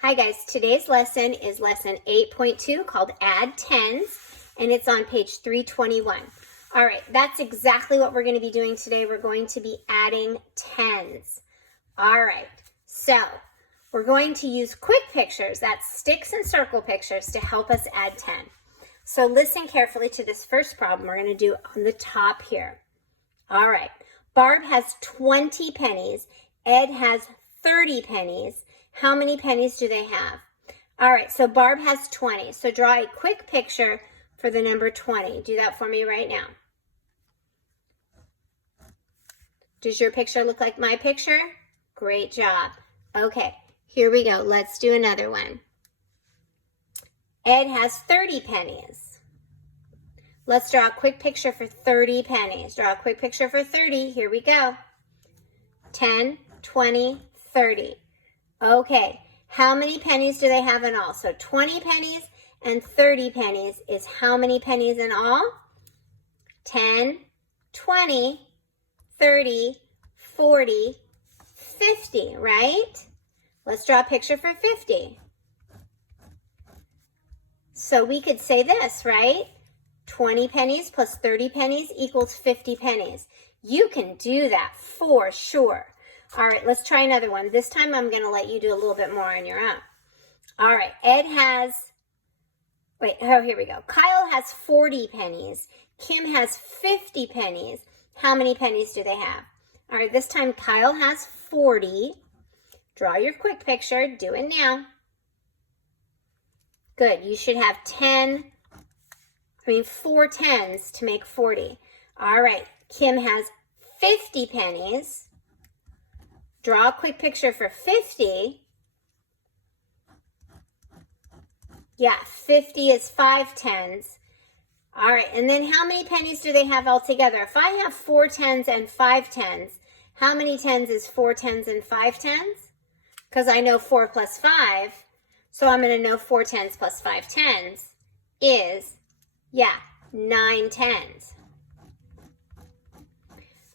Hi guys, today's lesson is lesson 8.2 called Add Tens, and it's on page 321. All right, that's exactly what we're going to be doing today. We're going to be adding tens. All right, so we're going to use quick pictures, that's sticks and circle pictures, to help us add 10. So listen carefully to this first problem we're going to do on the top here. All right, Barb has 20 pennies. Ed has 30 pennies. How many pennies do they have? All right, so Barb has 20. So draw a quick picture for the number 20. Do that for me right now. Does your picture look like my picture? Great job. Okay, here we go. Let's do another one. Ed has 30 pennies. Let's draw a quick picture for 30 pennies. Draw a quick picture for 30. Here we go. 10, 20, 30. Okay, how many pennies do they have in all? So 20 pennies and 30 pennies is how many pennies in all? 10, 20, 30, 40, 50, right? Let's draw a picture for 50. So we could say this, right? 20 pennies plus 30 pennies equals 50 pennies. You can do that for sure. All right, let's try another one. This time I'm going to let you do a little bit more on your own. All right, Ed has, here we go. Kyle has 40 pennies. Kim has 50 pennies. How many pennies do they have? All right, this time Kyle has 40. Draw your quick picture. Do it now. Good, you should have 4 tens to make 40. All right, Kim has 50 pennies. Draw a quick picture for 50. Yeah, 50 is 5 tens. All right, and then how many pennies do they have altogether? If I have 4 tens and 5 tens, how many tens is 4 tens and 5 tens? Because I know 4 plus 5, so I'm going to know 4 tens plus 5 tens is, 9 tens.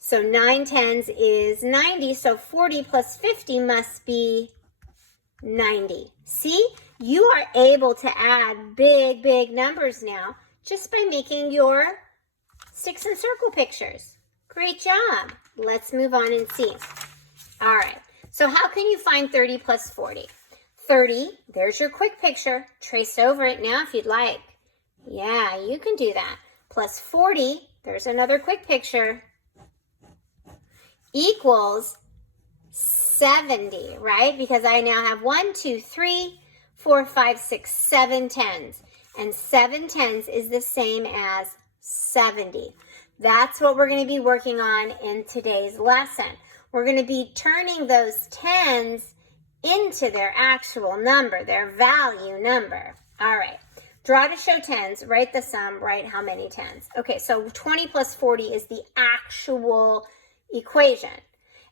So 9 tens is 90, so 40 plus 50 must be 90. See, you are able to add big numbers now just by making your sticks and circle pictures. Great job. Let's move on and see. All right, so how can you find 30 plus 40? 30, there's your quick picture. Trace over it now if you'd like. Yeah, you can do that. Plus 40, there's another quick picture, equals 70, right? Because I now have 1, 2, 3, 4, 5, 6, 7 tens. And 7 tens is the same as 70. That's what we're going to be working on in today's lesson. We're going to be turning those tens into their actual number, their value number. All right. Draw to show tens, write the sum, write how many tens. Okay, so 20 plus 40 is the actual equation.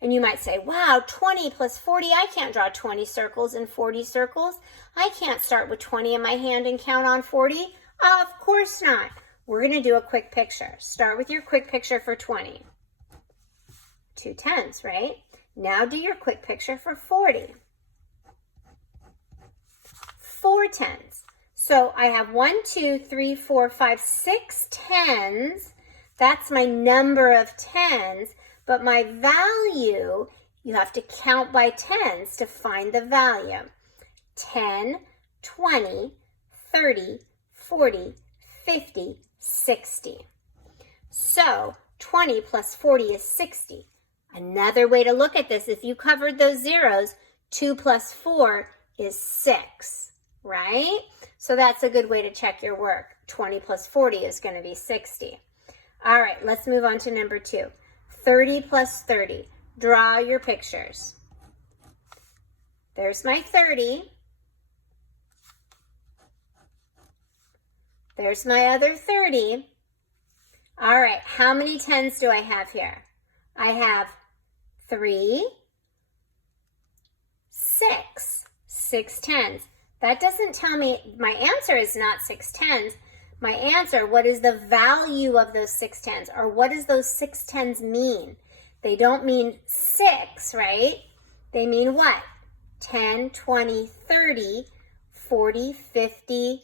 And you might say, wow, 20 plus 40, I can't draw 20 circles and 40 circles. I can't start with 20 in my hand and count on 40. Of course not. We're going to do a quick picture. Start with your quick picture for 20. 2 tens, right? Now do your quick picture for 40. 4 tens. So I have 1, 2, 3, 4, 5, 6 tens. That's my number of tens. But my value, you have to count by tens to find the value. 10, 20, 30, 40, 50, 60. So 20 plus 40 is 60. Another way to look at this, if you covered those zeros, 2 plus 4 is 6, right? So that's a good way to check your work. 20 plus 40 is going to be 60. All right, let's move on to number 2. 30 plus 30. Draw your pictures. There's my 30. There's my other 30. All right, how many tens do I have here? I have 3, 6. 6 tens. That doesn't tell me, my answer is not 6 tens. My answer, what is the value of those 6 tens? Or what does those 6 tens mean? They don't mean 6, right? They mean what? 10, 20, 30, 40, 50,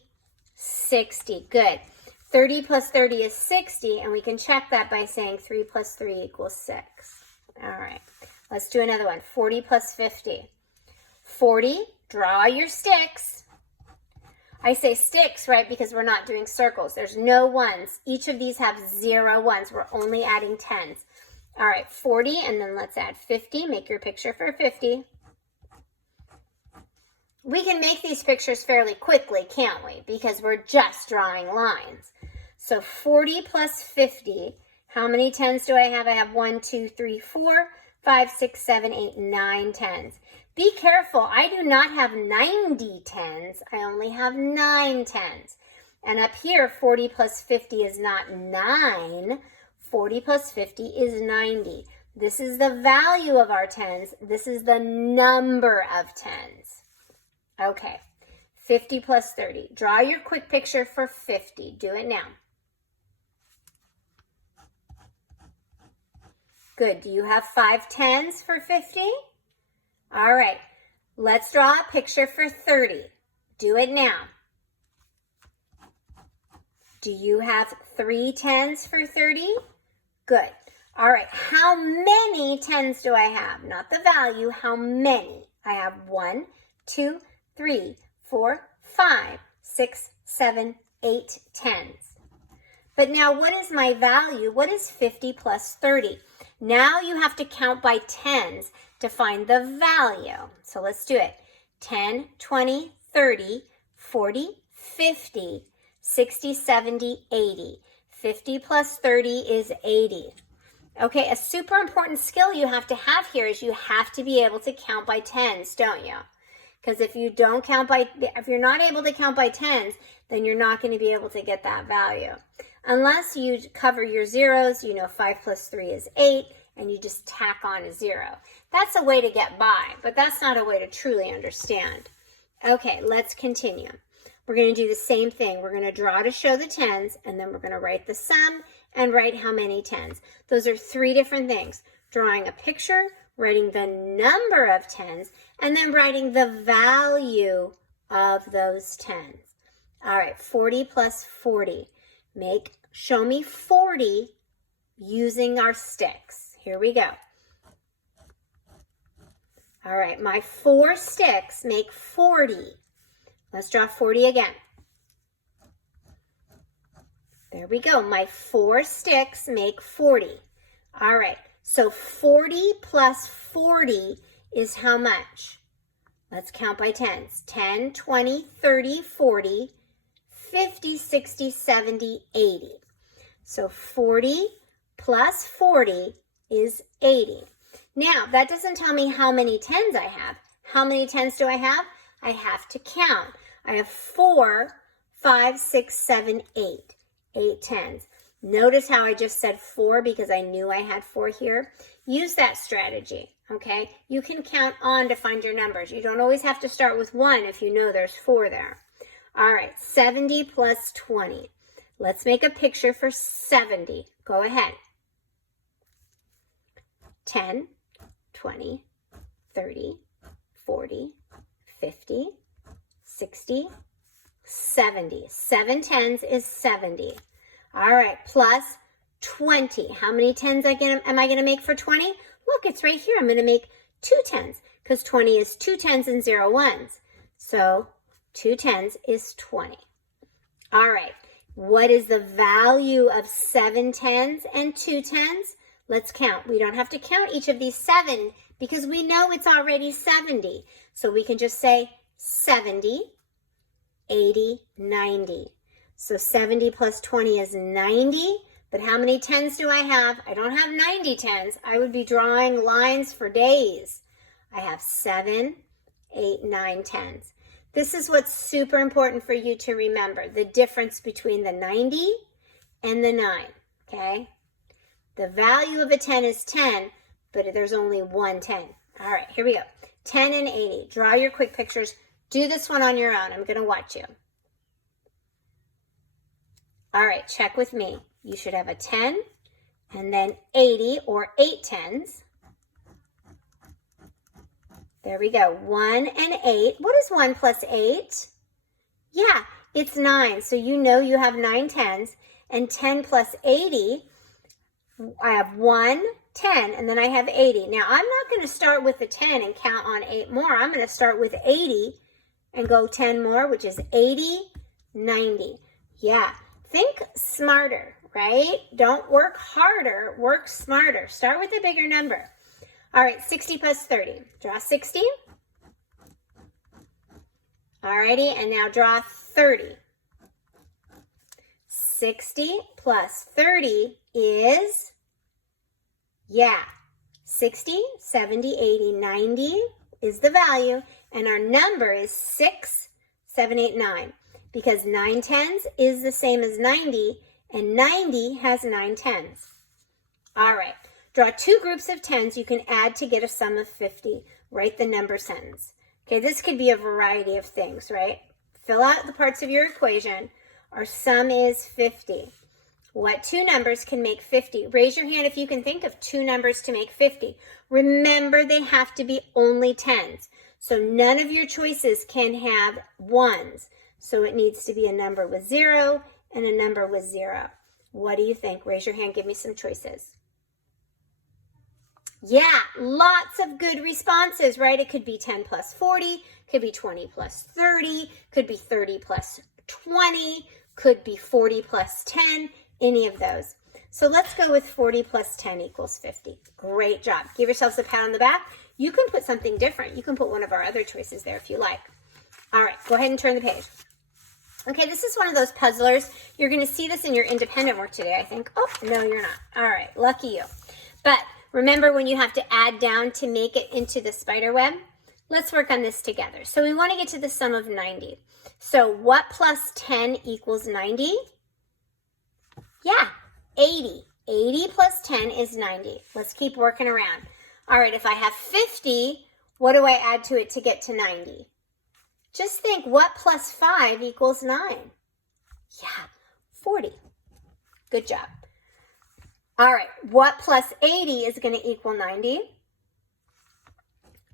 60. Good. 30 plus 30 is 60, and we can check that by saying 3 plus 3 equals 6. All right, let's do another one. 40 plus 50. 40, draw your sticks. I say sticks, right, because we're not doing circles. There's no ones. Each of these have 0 ones. We're only adding tens. All right, 40, and then let's add 50. Make your picture for 50. We can make these pictures fairly quickly, can't we? Because we're just drawing lines. So 40 plus 50, how many tens do I have? I have 1, 2, 3, 4, 5, 6, 7, 8, 9 tens. Be careful, I do not have 90 tens, I only have 9 tens. And up here, 40 plus 50 is not 9, 40 plus 50 is 90. This is the value of our tens, this is the number of tens. Okay, 50 plus 30. Draw your quick picture for 50. Do it now. Good. Do you have 5 tens for 50? All right. Let's draw a picture for 30. Do it now. Do you have 3 tens for 30? Good. All right. How many tens do I have? Not the value. How many? I have 1, 2, 3, 4, 5, 6, 7, 8 tens. But now what is my value? What is 50 plus 30? Now you have to count by tens to find the value. So let's do it. 10, 20, 30, 40, 50, 60, 70, 80. 50 plus 30 is 80. Okay, a super important skill you have to have here is you have to be able to count by tens, don't you? Because if you're not able to count by tens, then you're not going to be able to get that value. Unless you cover your zeros, you know 5 plus 3 is 8, and you just tack on a 0. That's a way to get by, but that's not a way to truly understand. Okay, let's continue. We're going to do the same thing. We're going to draw to show the tens, and then we're going to write the sum and write how many tens. Those are 3 different things. Drawing a picture, writing the number of tens, and then writing the value of those tens. All right, 40 plus 40. Show me 40 using our sticks. Here we go. All right, my 4 sticks make 40. Let's draw 40 again. There we go. My 4 sticks make 40. All right, so 40 plus 40 is how much? Let's count by tens. 10, 20, 30, 40, 50, 60, 70, 80. So 40 plus 40 is 80. Now, that doesn't tell me how many tens I have. How many tens do I have? I have to count. I have 4, 5, 6, 7, 8. 8 tens. Notice how I just said 4 because I knew I had 4 here. Use that strategy, okay? You can count on to find your numbers. You don't always have to start with 1 if you know there's 4 there. All right, 70 plus 20. Let's make a picture for 70. Go ahead. 10, 20, 30, 40, 50, 60, 70. 7 tens is 70. All right, plus 20. How many tens am I going to make for 20? Look, it's right here. I'm going to make 2 tens because 20 is 2 tens and 0 ones. So 2 tens is 20. All right, what is the value of 7 tens and 2 tens? Let's count. We don't have to count each of these 7 because we know it's already 70. So we can just say 70, 80, 90. So 70 plus 20 is 90. But how many tens do I have? I don't have 90 tens. I would be drawing lines for days. I have 7, 8, 9 tens. This is what's super important for you to remember, the difference between the 90 and the 9, okay? The value of a 10 is 10, but there's only one 10. All right, here we go. 10 and 80. Draw your quick pictures. Do this one on your own. I'm going to watch you. All right, check with me. You should have a 10 and then 80 or 8 tens. There we go. 1 and 8. What is 1 plus 8? Yeah, it's 9. So you know you have 9 tens. And 10 plus 80, I have 1, 10, and then I have 80. Now, I'm not going to start with the 10 and count on 8 more. I'm going to start with 80 and go 10 more, which is 80, 90. Yeah, think smarter, right? Don't work harder, work smarter. Start with a bigger number. All right, 60 plus 30. Draw 60. Alrighty, and now draw 30. 60 plus 30 is, 60, 70, 80, 90 is the value, and our number is 6, 7, 8, 9, because 9 tens is the same as 90, and 90 has 9 tens. All right, draw 2 groups of tens you can add to get a sum of 50. Write the number sentence. Okay, this could be a variety of things, right? Fill out the parts of your equation. Our sum is 50. What 2 numbers can make 50? Raise your hand if you can think of 2 numbers to make 50. Remember, they have to be only tens. So none of your choices can have ones. So it needs to be a number with 0 and a number with 0. What do you think? Raise your hand. Give me some choices. Yeah, lots of good responses, right? It could be 10 plus 40, could be 20 plus 30, could be 30 plus 20, could be 40 plus 10, any of those. So let's go with 40 plus 10 equals 50. Great job. Give yourselves a pat on the back. You can put something different. You can put one of our other choices there if you like. All right, go ahead and turn the page. Okay, this is one of those puzzlers. You're going to see this in your independent work today, I think. Oh, no, you're not. All right, lucky you. But remember when you have to add down to make it into the spider web? Let's work on this together. So we want to get to the sum of 90. So what plus 10 equals 90? Yeah, 80. 80 plus 10 is 90. Let's keep working around. All right, if I have 50, what do I add to it to get to 90? Just think, what plus 5 equals 9? Yeah, 40. Good job. All right, what plus 80 is going to equal 90?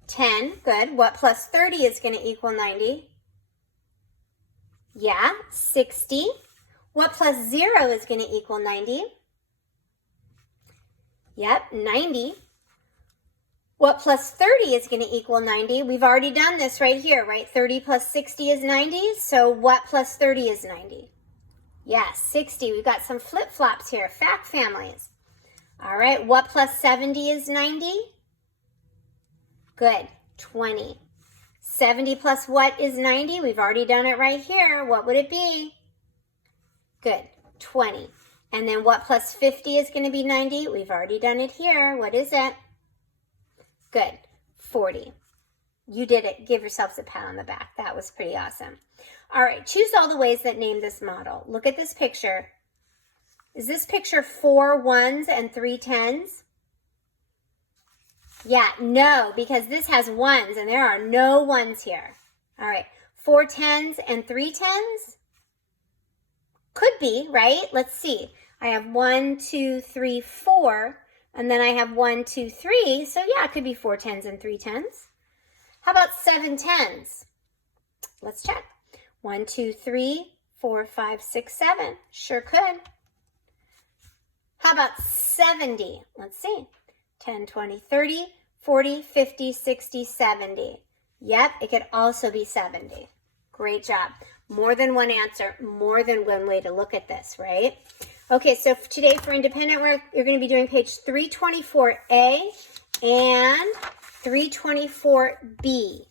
10, good. What plus 30 is going to equal 90? Yeah, 60. What plus 0 is going to equal 90? Yep, 90. What plus 30 is going to equal 90? We've already done this right here, right? 30 plus 60 is 90. So what plus 30 is 90? Yeah, 60. We've got some flip-flops here, fact families. All right, what plus 70 is 90? Good, 20. 70 plus what is 90? We've already done it right here. What would it be? Good, 20. And then what plus 50 is going to be 90? We've already done it here. What is it? Good, 40. You did it. Give yourselves a pat on the back. That was pretty awesome. All right, choose all the ways that name this model. Look at this picture. Is this picture 4 ones and 3 tens? Yeah, no, because this has ones and there are no ones here. All right, 4 tens and 3 tens? Could be, right? Let's see. I have 1, 2, 3, 4, and then I have 1, 2, 3. So yeah, it could be 4 tens and 3 tens. How about 7 tens? Let's check. 1, 2, 3, 4, 5, 6, 7. Sure could. How about 70? Let's see. 10, 20, 30, 40, 50, 60, 70. Yep, it could also be 70. Great job. More than one answer, more than one way to look at this, right? Okay, so today for independent work, you're going to be doing page 324A and 324B.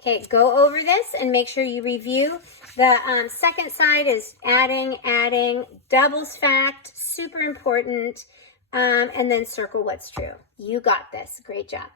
Okay, go over this and make sure you review. The second side is adding, doubles fact, super important, and then circle what's true. You got this. Great job.